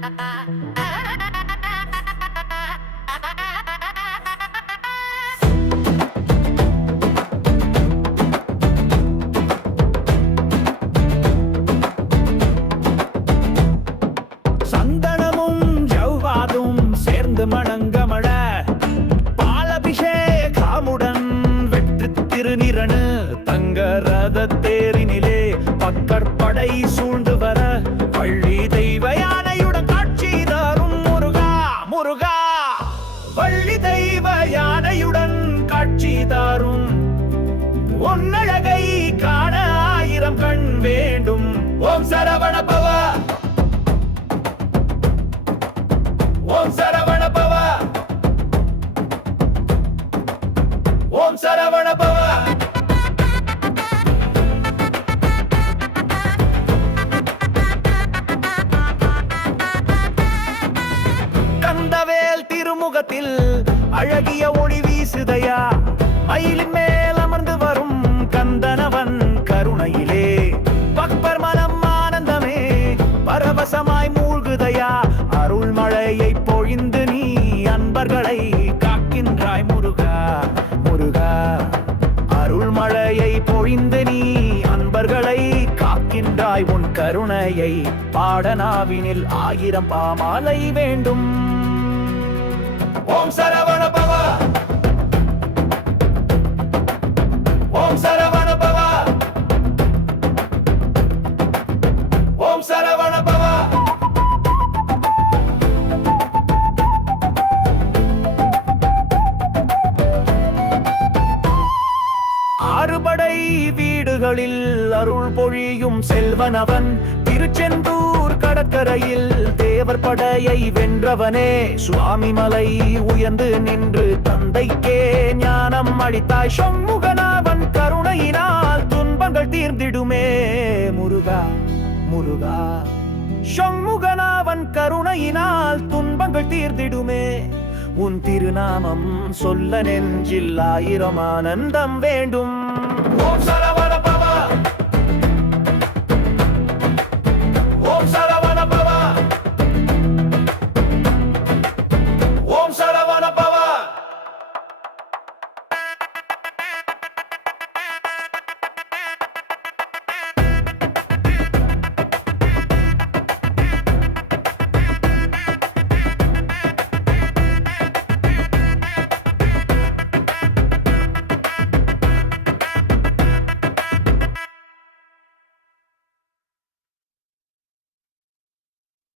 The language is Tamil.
சந்தனமும் ஜவ்வாதும் சேர்ந்து மணங்கமழ பாலபிஷேகமுடன் வெற்றி திருநிறனு தங்க ரத தேரினிலே பக்கற்படை சூழ்ந்து வர வள்ளி தெய்வ யானையுடன் காட்சி தரும் முருகா முருகா. வள்ளி தெய்வ யானையுடன் காட்சி தரும் உன்னழகை காண 1000 கண் வேண்டும். ஓம் சரவண பவ, ஓம் சரவண பவ, ஓம் சரவண பவ. கந்தவேல் திருமுகத்தில் அழகிய ஒளி வீசுதையா, மயிலின் மேல் அமர்ந்து வரும் கந்தனவன் கருணையிலே பக்பர் மனம் ஆனந்தமே பரவசமாய் மூழ்குதையா. அருள் மழையை பொழிந்து நீ அன்பர்களை காக்கின்றாய் முருகா முருகா. அருள் மழையை பொழிந்து நீ அன்பர்களை காக்கின்றாய். உன் கருணையை பாடனாவினில் 1000 பாமாலை வேண்டும். ஓம் சரவண பவ, ஓம் சரவண பவ, ஓம் சரவண பவ. ஆறுபடை வீடுகளில் அருள் பொழியும் செல்வனவன், திருச்செந்தூர் கடற்கரையில் தேவர் படையை வென்றவனே. சுவாமி மலை உயர்ந்து நின்று தந்தைக்கே ஞானம் அளித்தாய். சண்முகனாவன் கருணையினால் துன்பங்கள் தீர்ந்திடுமே முருகா முருகா. சண்முகனாவன் கருணையினால் துன்பங்கள் தீர்ந்திடுமே. உன் திருநாமம் சொல்ல நெஞ்சில் 1000 ஆனந்தம் வேண்டும். ஓம் சரவண